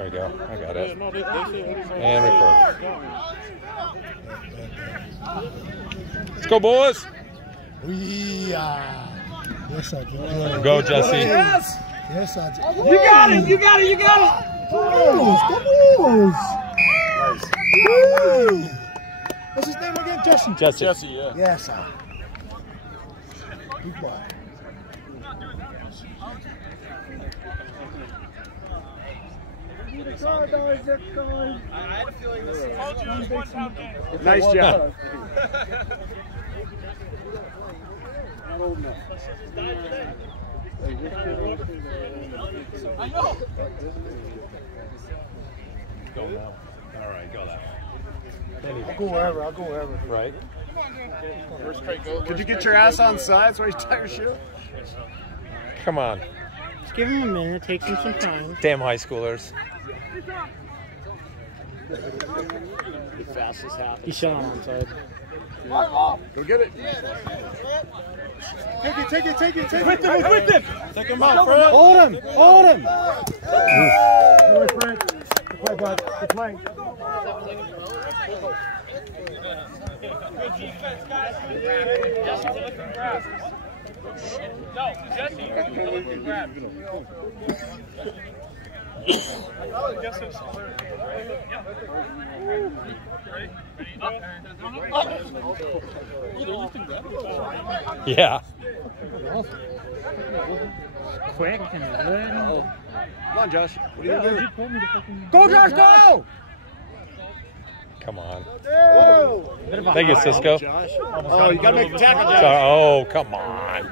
There we go. I got it. And record. Let's go, boys. Yes, I do. Go, Jesse. Yes, yes, I do. You got it. You got it. You got it. Vamos. Nice. Woo. What's his name again? Jesse. Jesse. Jesse, yeah. Yes, sir. Good boy. Nice job. I know. Go now. All right, go that way. I'll go wherever. I'll go wherever. Right. Could you get your ass on sides while you tie your shoe? Come on. Just give him a minute. Takes him some time. Damn high schoolers. The fastest half. He shot him onside. Go get it. Take it. Take him. Take him out, Fred. Hold him. Good play, bud. Good play. Good defense, guys. Jesse, look and grab. No, Jesse, look and grab. Yeah. Quick and good. Come on, Josh. What are you going to do? Go, Josh, go! Come on. Whoa. Thank you, Cisco. Josh. Oh, you got to make the tackle, Josh. Oh, come on.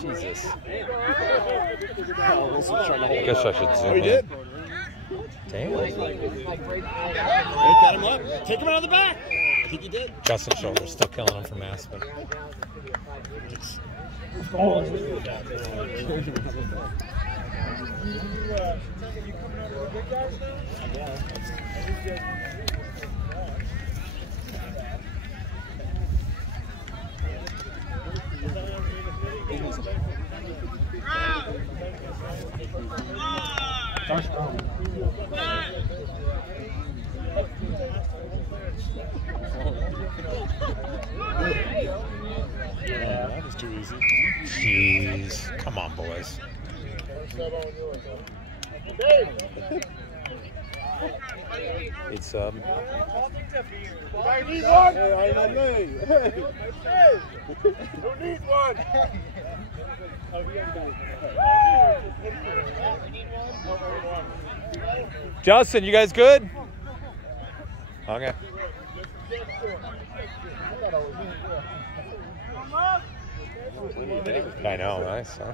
Jesus. Oh, Wilson's trying to hold Guess it I up. should Oh, zoom he in. did? Damn. Hey, got him up. Take him out of the back. I think he did. Justin Shoulder still killing him from Aspen. That was too easy. Jeez. Come on, boys. It's Who needs one? Justin, you guys good? Okay. I know, nice, huh?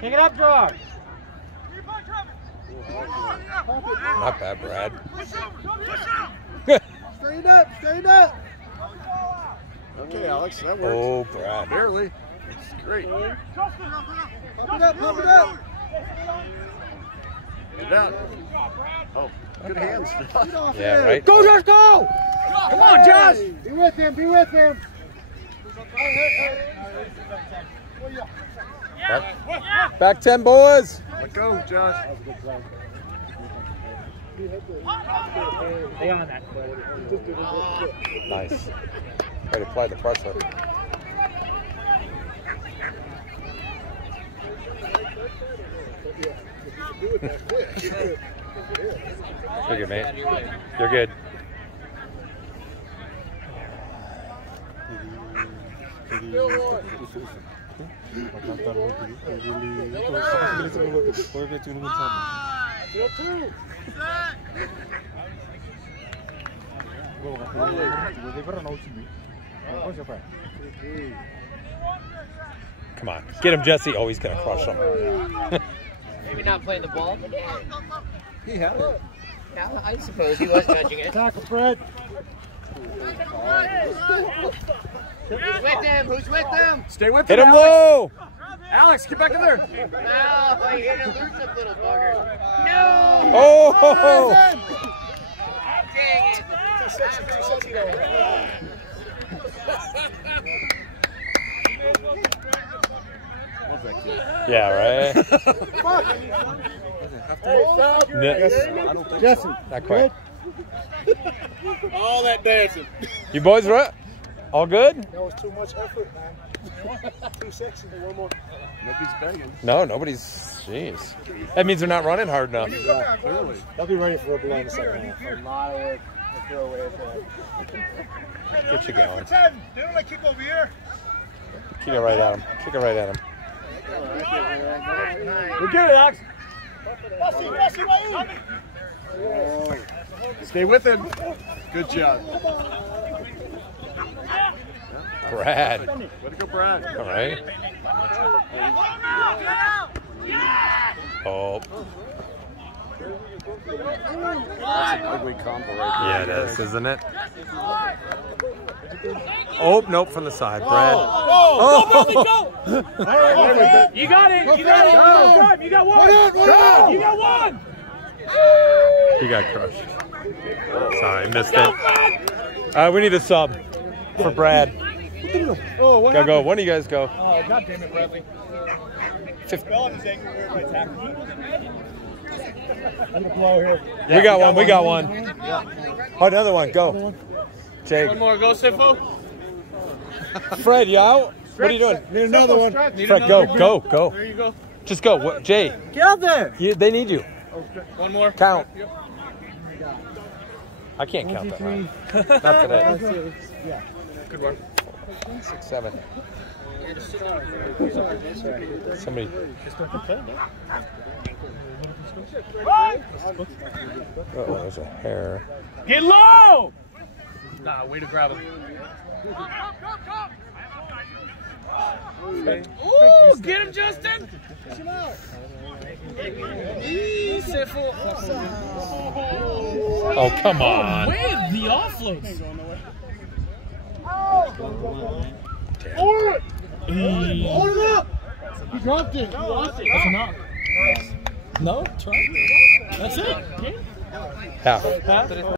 Pick it up, George. Not bad, Brad. Straight up. Okay, Alex, that works. Oh, Brad. Barely. It's great. Pump it up. Get down. Oh, good hands. Yeah, right? Go, Josh, go! Come on, Josh! Be with him. Back 10, boys. Let go, Josh. Stay on that. Nice. Way to apply the pressure. You're good, mate. You're good. Come on. Get him, Jesse. Oh, he's going to crush him. Maybe not playing the ball. He had it. Yeah, I suppose he was touching it. Tackle, Fred. Who's with them? Who's with them? Stay with Hit him, him Alex. low. Alex, get back in there. No, he hit a loose up little bugger. No! Oh! Dang it. Yeah, right? Jesse. Not quite. All that dancing. You boys all good? That was too much effort, man. Too sexy. One more. Nobody's begging. No, nobody's. Jeez. That means they're not running hard enough. Yeah, clearly. They'll be ready for a blow in the second half. A lot of work to throw away at that. Get you going. They don't like kick over here. Kick it right at him. Kick it right at him. We're good, Alex. Stay with him. Good job. Brad. Way to go, Brad. All right. Oh. That's an ugly combo right there. Yeah, it is, isn't it? Oh, nope, from the side, Brad. Oh! You got it. You got it. You got one. You got one. He got crushed. Sorry, missed it. We need a sub for Brad. Go, go. One of you guys go. Oh, God damn it, Bradley. 50. We got one. We got one. Oh, another one. Go. Jake. One more. Go, Sifu. Fred, you out? What are you doing? Need another one. Fred, go, go, go. There you go. Just go. What, Jay, Get out there. they need you. One more. Count. I can't count that high. Not today. Yeah. Good one. 6, 7. Somebody. Oh, there's a hair. Get low. Nah, way to grab him. Ooh, get him, Justin. Sifu. Oh, come on. Wait, the offloads. Hold it up. He dropped it. That's enough. No, try. That's it. Half.